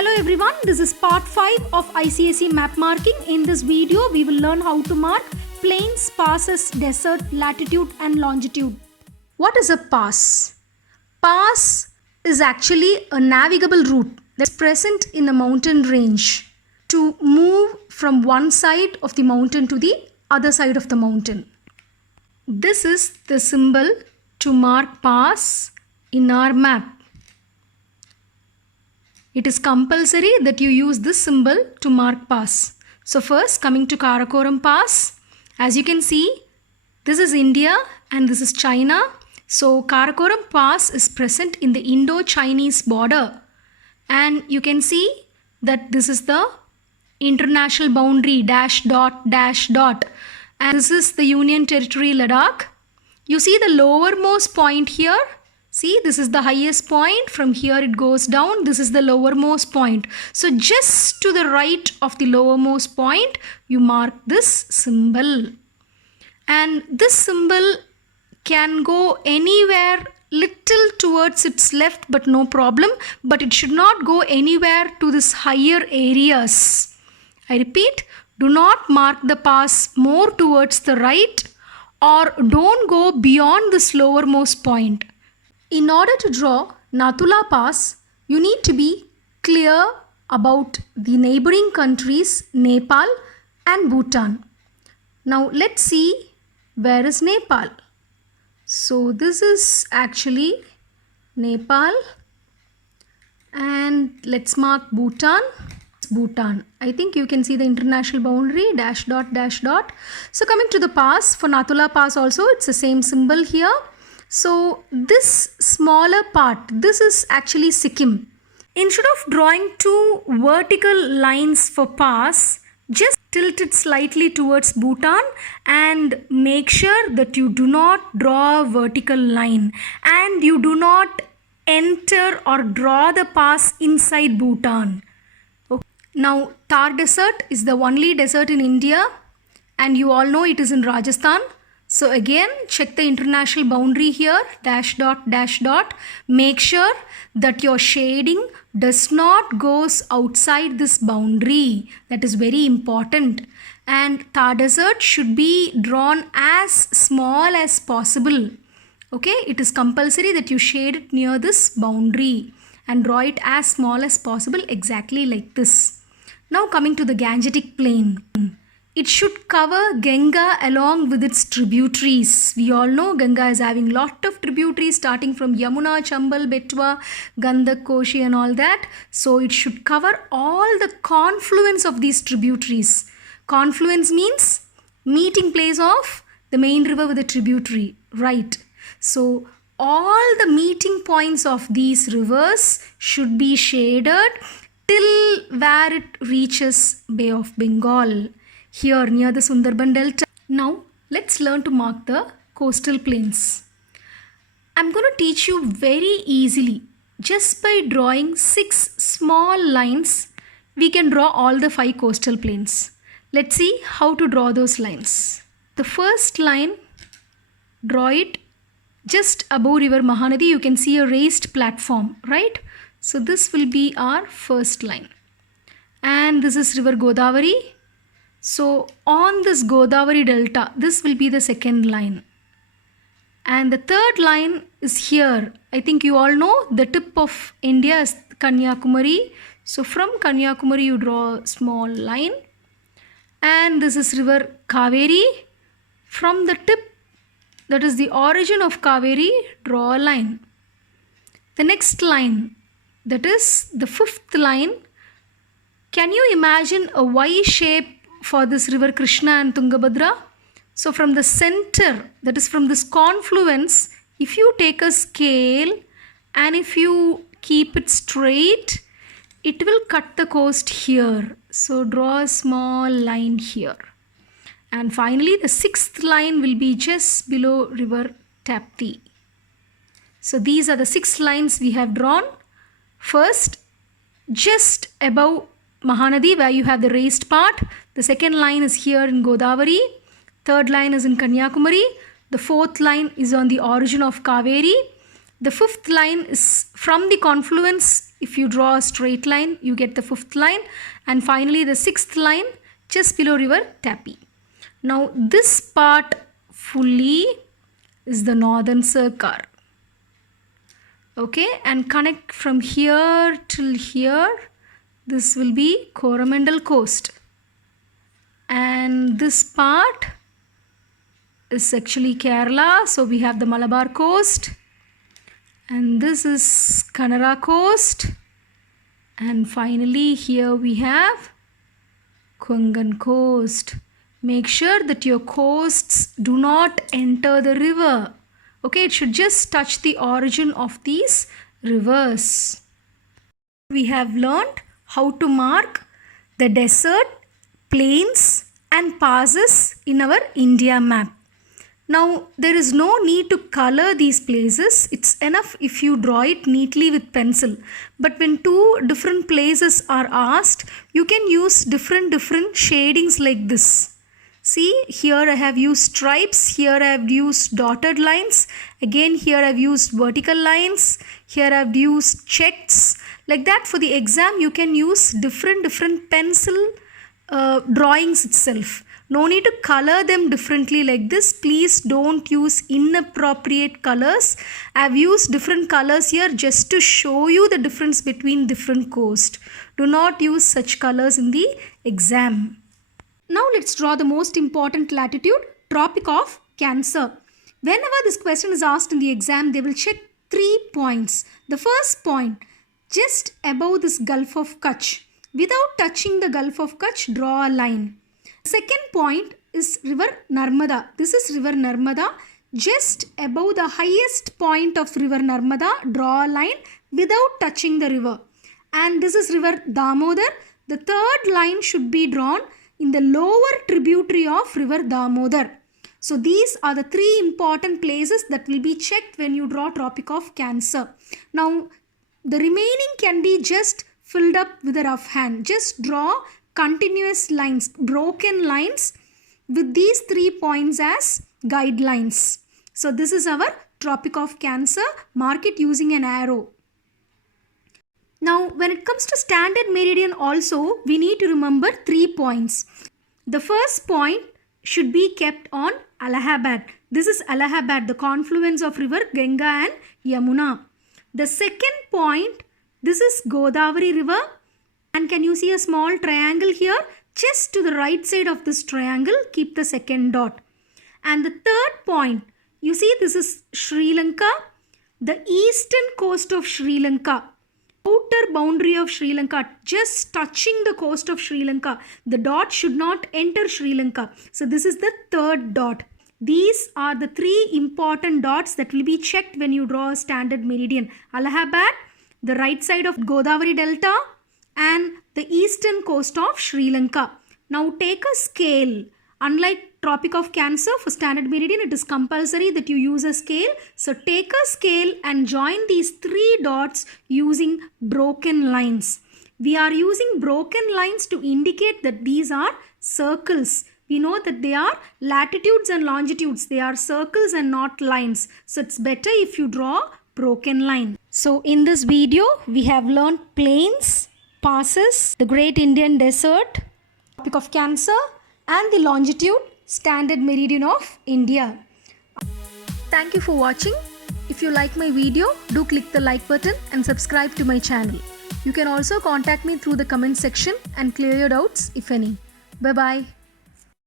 Hello everyone, this is part 5 of ICSE map marking. In this video, we will learn how to mark plains, passes, desert, latitude and longitude. What is a pass? Pass is actually a navigable route that's present in a mountain range to move from one side of the mountain to the other side of the mountain. This is the symbol to mark pass in our map. It is compulsory that you use this symbol to mark pass. So first, coming to Karakoram Pass, as you can see, this is India and this is China. So Karakoram Pass is present in the Indo-Chinese border, and you can see that this is the international boundary dash dot, and this is the Union Territory Ladakh. You see the lowermost point here. See, this is the highest point. From here it goes down. This is the lowermost point. So just to the right of the lowermost point, you mark this symbol. And this symbol can go anywhere little towards its left, but no problem. But it should not go anywhere to this higher areas. I repeat, do not mark the pass more towards the right, or don't go beyond this lowermost point. In order to draw Nathula Pass, you need to be clear about the neighboring countries Nepal and Bhutan. Now let's see, where is Nepal? So this is actually Nepal, and let's mark Bhutan. Bhutan. I think you can see the international boundary dash dot. So coming to the pass, for Nathula Pass also it's the same symbol here. So this smaller part, this is actually Sikkim. Instead of drawing two vertical lines for pass, just tilt it slightly towards Bhutan and make sure that you do not draw a vertical line and you do not enter or draw the pass inside Bhutan. Okay. Now Thar Desert is the only desert in India, and you all know it is in Rajasthan. So again, check the international boundary here, dash dot. Make sure that your shading does not goes outside this boundary. That is very important. And Thar Desert should be drawn as small as possible. Okay, it is compulsory that you shade it near this boundary and draw it as small as possible, exactly like this. Now coming to the Gangetic Plain. It should cover Ganga along with its tributaries. We all know Ganga is having lot of tributaries starting from Yamuna, Chambal, Betwa, Gandak, Koshi and all that. So it should cover all the confluence of these tributaries. Confluence means meeting place of the main river with a tributary, right? So all the meeting points of these rivers should be shaded till where it reaches Bay of Bengal, here near the Sundarban Delta. Now let's learn to mark the coastal plains. I'm going to teach you very easily. Just by drawing 6 small lines, we can draw all the 5 coastal plains. Let's see how to draw those lines. The first line, draw it just above river Mahanadi. You can see a raised platform, right? So this will be our first line. And this is river Godavari. So on this Godavari Delta, this will be the second line. And the third line is here. I think you all know the tip of India is Kanyakumari. So from Kanyakumari you draw a small line. And this is river Kaveri. From the tip, that is the origin of Kaveri, draw a line. The next line, that is the 5th line. Can you imagine a Y shape for this river Krishna and Tungabhadra? So from the center, that is from this confluence, if you take a scale and if you keep it straight, it will cut the coast here. So draw a small line here. And finally the 6th line will be just below river Tapti. So these are the 6 lines we have drawn. First, just above Mahanadi, where you have the raised part. The second line is here in Godavari. Third line is in Kanyakumari. The 4th line is on the origin of Kaveri. The 5th line is from the confluence if you draw a straight line, you get the 5th line, and finally the 6th line just below river Tapi. Now this part fully is the northern Sarkar. Okay, and connect from here till here. This will be Coromandel coast, and this part is actually Kerala. So we have the Malabar coast, and this is Kannada coast, and finally here we have Konkan coast. Make sure that your coasts do not enter the river. Okay, it should just touch the origin of these rivers. We have learned how to mark the desert, plains and passes in our India map. Now there is no need to color these places. It's enough if you draw it neatly with pencil. But when two different places are asked, you can use different shadings like this. See, here I have used stripes, here I have used dotted lines, again here I have used vertical lines, here I have used checks. Like that, for the exam you can use different pencil drawings itself. No need to color them differently like this. Please don't use inappropriate colors. I have used different colors here just to show you the difference between different coasts. Do not use such colors in the exam. Now let's draw the most important latitude, Tropic of Cancer. Whenever this question is asked in the exam, they will check 3 points. The first point, just above this Gulf of Kutch. Without touching the Gulf of Kutch, draw a line. Second point is river Narmada. This is river Narmada. Just above the highest point of river Narmada, draw a line without touching the river. And this is river Damodar. The third line should be drawn in the lower tributary of river Damodar. So these are the 3 important places that will be checked when you draw Tropic of Cancer. Now the remaining can be just filled up with a rough hand. Just draw continuous lines, broken lines with these 3 points as guidelines. So this is our Tropic of Cancer. Mark it using an arrow. Now when it comes to standard meridian also, we need to remember 3 points. The first point should be kept on Allahabad. This is Allahabad, the confluence of river Ganga and Yamuna. The second point, this is Godavari river, and can you see a small triangle here? Just to the right side of this triangle, keep the second dot. And the third point, you see this is Sri Lanka, the eastern coast of Sri Lanka, outer boundary of Sri Lanka, just touching the coast of Sri Lanka. The dot should not enter Sri Lanka. So this is the third dot. These are the 3 important dots that will be checked when you draw a standard meridian. Allahabad, the right side of Godavari Delta, and the eastern coast of Sri Lanka. Now take a scale. Unlike Tropic of Cancer, for standard meridian it is compulsory that you use a scale. So take a scale and join these 3 dots using broken lines. We are using broken lines to indicate that these are circles. We know that they are latitudes and longitudes. They are circles and not lines. So it's better if you draw broken line. So in this video we have learned plains, passes, the Great Indian Desert, Tropic of Cancer, and the longitude, standard meridian of India. Thank you for watching. If you like my video, do click the like button and subscribe to my channel. You can also contact me through the comment section and clear your doubts if any. Bye bye.